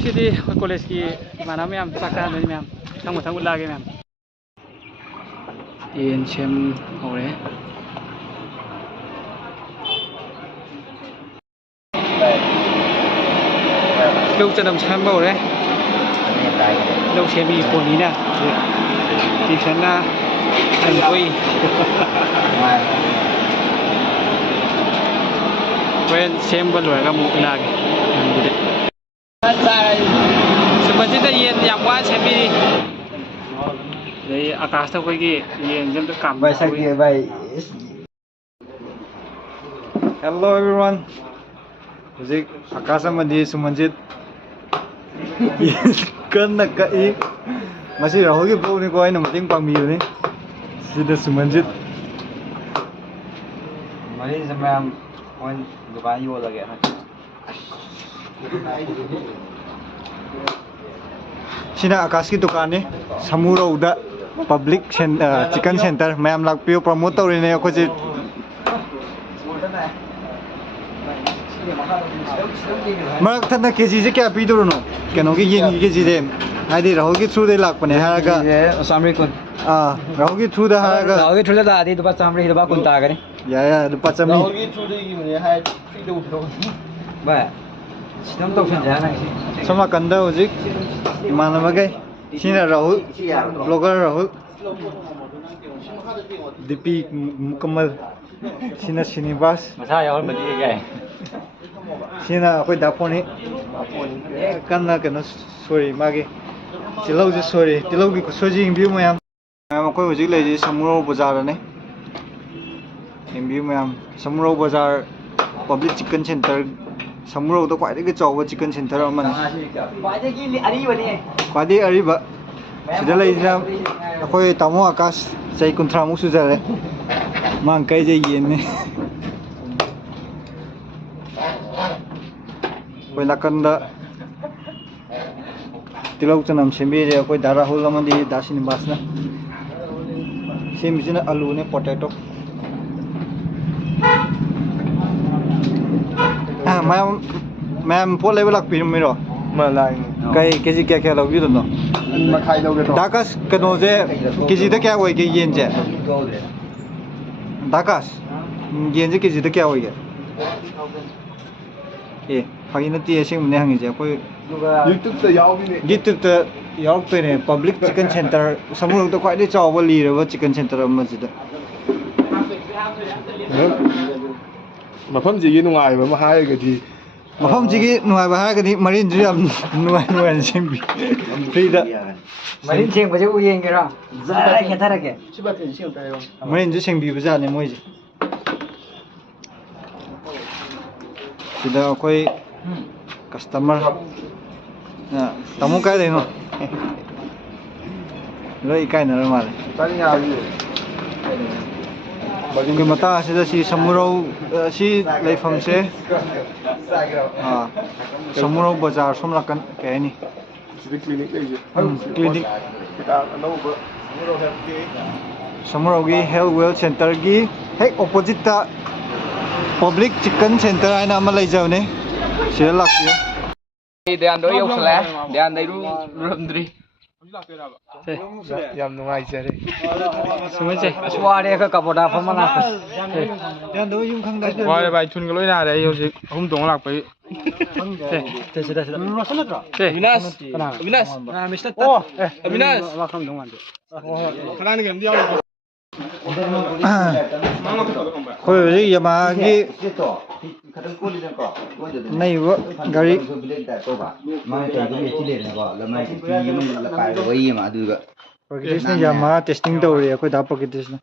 ngasi di college ki mana ma'am saksa ni ma'am thang ulage ma'am yen chem hore lâu chân xem bầu đấy lâu xem bị phổ ní nè thì chân là thành quay quen xem bên rồi các mụ là sebenarnya kita yen yang wan xem đi đấy akas tao quay cái yen dân tôi cảm vậy sao kia vậy. Hello everyone. Hujik akasamadi Sumanjit kanna kai masi rahul gi bo ni ko aina mating pangmi ni sida Sumanjit mari samam on dubai yo lage na sina akas ki dukan ni samuro uda public chicken center ma'am लाग पियो promote तौरी ने को जी मरक थना KG से क्या P दो no केनो की येन की केजी से आदि राहुल की थ्रू दे लाग पने हारगा सामरी कुन राहुल की थ्रू दा हारगा राहुल की थ्रू दा आदि दुपा सामरी दुपा कुन ता गरे या दुपा चमी राहुल की थ्रू दे की मने हाय पी दो उठो बा सिस्टम तो सन जाना समा कंदा होजिक मानव गए सिना राहुल ब्लॉगर राहुल दीपी मुकम्मल सिना श्रीनिवास मसा यावर मदी गए सिना कोई दापोनी कन्ना कनो सॉरी मागे तिलौ जे सॉरी तिलौ की सोजी इंबिउ मयाम मैम कोई होजिक ले जे समुरो बाजार ने इंबिउ मयाम समुरो बाजार पब्लिक चिकन सेंटर समुरो तो क्वाइदे के चौबा चिकन सेंटर अमन क्वाइदे की अरीबने क्वाइदे अरीबा सिदा लेजना अखोय तामो आकाश चै कुंथ्रा मु सुजरे मांग कई जे येन ने कोई नाकंदा तिलौ चनम सेमी रे कोई दाराहुल अमदी दासिनी बासना सेमिजना आलू ने पोटैटो मैम पोट लेवल लाक पिरम मेरो मलाई कई केजी क्या लौबी दनो मखाई लौगे तो दाकास कनो जे केजी दा क्या होय के येन जे दाकास येन जे केजी दा क्या होय के ए फागी नती एसिंग मने हंगी जे कोई YouTube ता याव पे ने पब्लिक चिकन सेंटर समुरो तो क्वाइदे चावल लीरबा चिकन सेंटर अमजिदा मफम जिगी नुंगाइबा मा हायगदी मफम जिगी नुंगाइबा हायगदी मरिन जु याम नुंगाइ सेंबी फ्रीदा मरिन सेंग बजे उयेंगरा जा खेथारके सिबा के सेंग तायो मरिन जु सेंबी बजाने मोइजे सिदा कोई कस्टमर तमु काय देनो लई काय नर माले तानी आवी बगिंग मता से सी समुरो सी लेफम से समुरो बाजार सोम लकन कहनी क्लिनिक लेजे क्लिनिक समुरो की हेल्थ वेल सेंटर की हेक ऑपोजिट ता पब्लिक चिकन सेंटर आइना अमा लेजावने से लाकियो ध्यान दो योसला ध्यान दे रुमद्री याम नुंगाइ जरे सुमचे अस्वारे का कपोटा फमना ध्यान दो युम खंग दा वारे भाई चुन गलोय ना रे होजिक हम दंग लाकपै ते सिदा रसनत्रा ते अविनाश कना अविनाश मिस्टर ओ अविनाश वाखम दंग मानदे खनानि गेम दियाव कोई होजिक यमागी नहीं वो गाड़ी किसने यामा टेस्टिंग तो हो रही है कोई दाप की किसने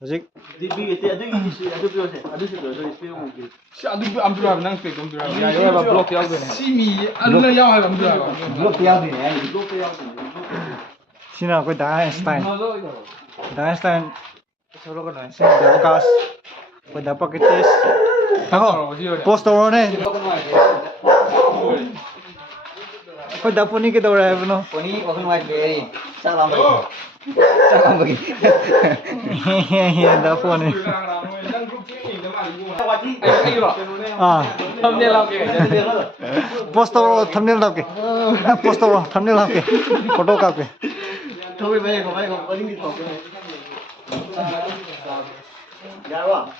होजिक सिना कोई Einstein solo con Einstein Lucas pues da paquetes post orone pues da poni ke dora hai no poni okan white berry salam bagi da poni thumbnail làm cái 포스터로 탐낼 나올게. 포스터로 탐낼 나올게. 포토 갈게.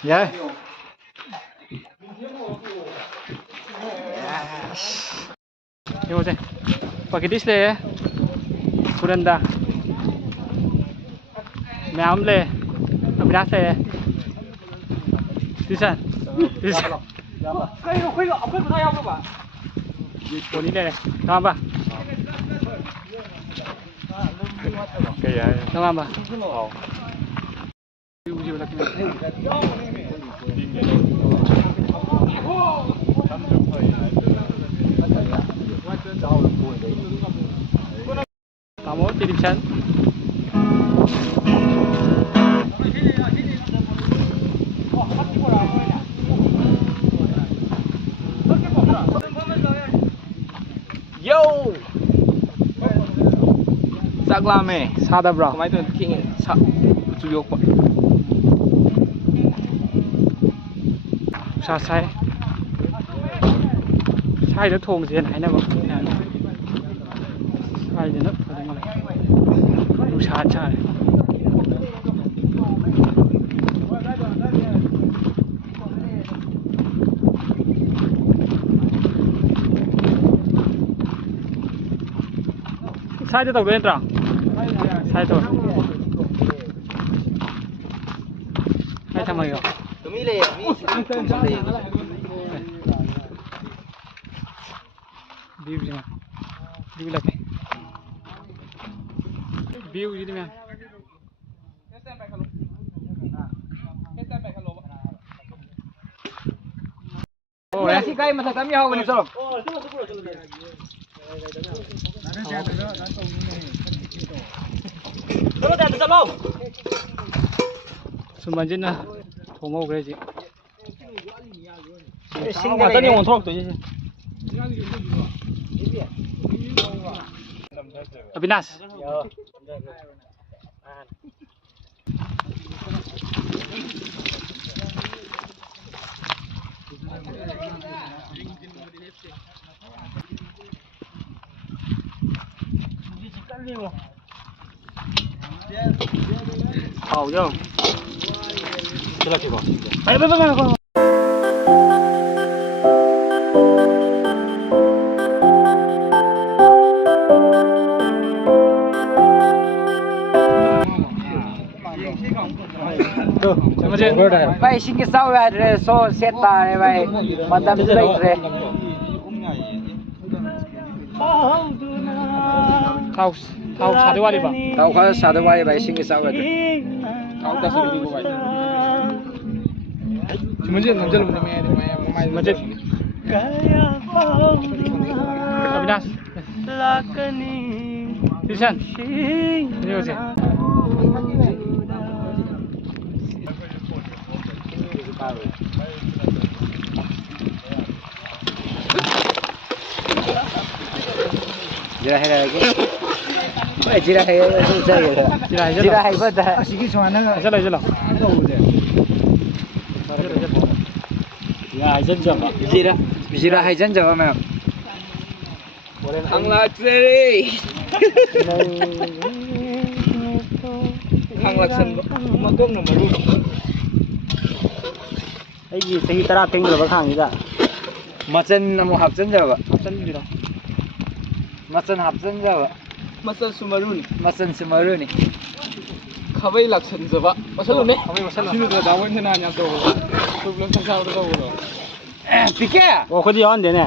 야. 이거 보세요. pakai display kuranda mèo le abina se disan khơi khơi khơi của thay không bạn của ní đây tamam ba tamam ba kamu titip Chan. Yo, sak lame, Sada bro. kemarin tuh king sak tuyok pak. Sa sai. Sai nó thùng gì này nè bro. Sai thì nó phải làm này. Đủ sa sai. Sai thì tàu bên trăng. Sai thôi. Hai thằng mày rồi. View gì nè, view lagi, view gì nè, oh ya, si kai masa kami hawa ni sob, kalau dah bisa lo, semanjin na, thomau cái gì, mà tất nhiên còn thóc tuổi gì. Abinas. Hào chưa? Chưa là kịp rồi. Đây. Vậy xin cái sau về so set ta vậy, mà đâm dây rồi. Thao satu kali bang. Tahu kalau satu kali vậy xin cái sau về. Thao dah satu minggu vậy. Semenjak nampak main masjid. Abinas. Tisan. Ini macam. Jira hai lagi. Jira hai itu saya. Jira hai betul. Asik soalnya. Jalan. Ya, jangan. Jira hai jan jawab ma'am. Ang luxury. Ang luxury. Magom na maru. Cái gì thì ta tính rồi bác hàng gì cả. Macen namu hapsen jawab. Chân gì đó. Macen hapsen jawab. Masan Sumarun, Macen Sumaru ni. Kawai laksan zaba. Masalah ni. Sini tu dah awak ni nanya tu. Tu belum tahu tu tu. Pika. Oh, kau dia on deh ni.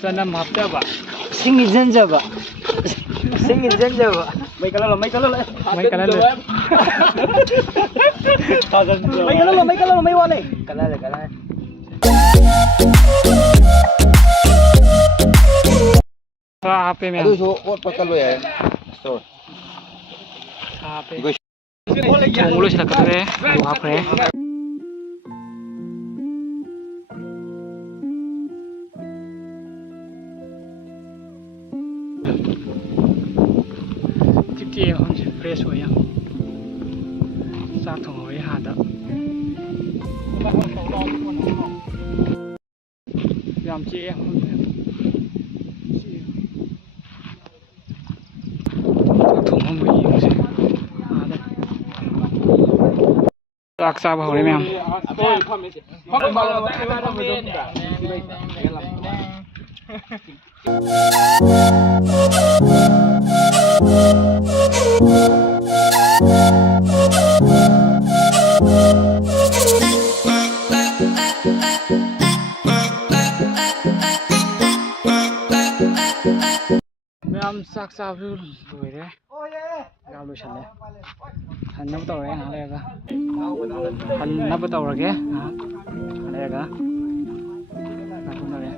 Sana maaf dah pak. Singi jan jawab. Singi jan jawab. Mai kalau lo. Mai kalau lo. Mai wale. Kalau. HP में. Aduh, so what pakai lo ya? So. HP. Mulu sila kata HP. Jadi हम fresh हो या. साथ हो या हाँ दा. ยำเจี๊ยบถุงห้องมือยิงสิรักษาบ่าวเลยแม่แม่ซักซาฟิวรวยเลยเราลุยฉันเลยหันนับต่อเลยอะไรกันหันนับต่อเลยกันอะไรกันนับต่อเลย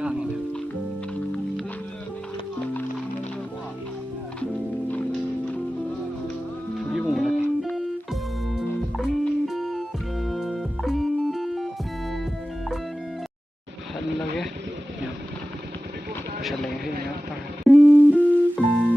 ล่างนี่ยี่ห้อเลยหันเลยกันฉันเลยที่นี่ครับ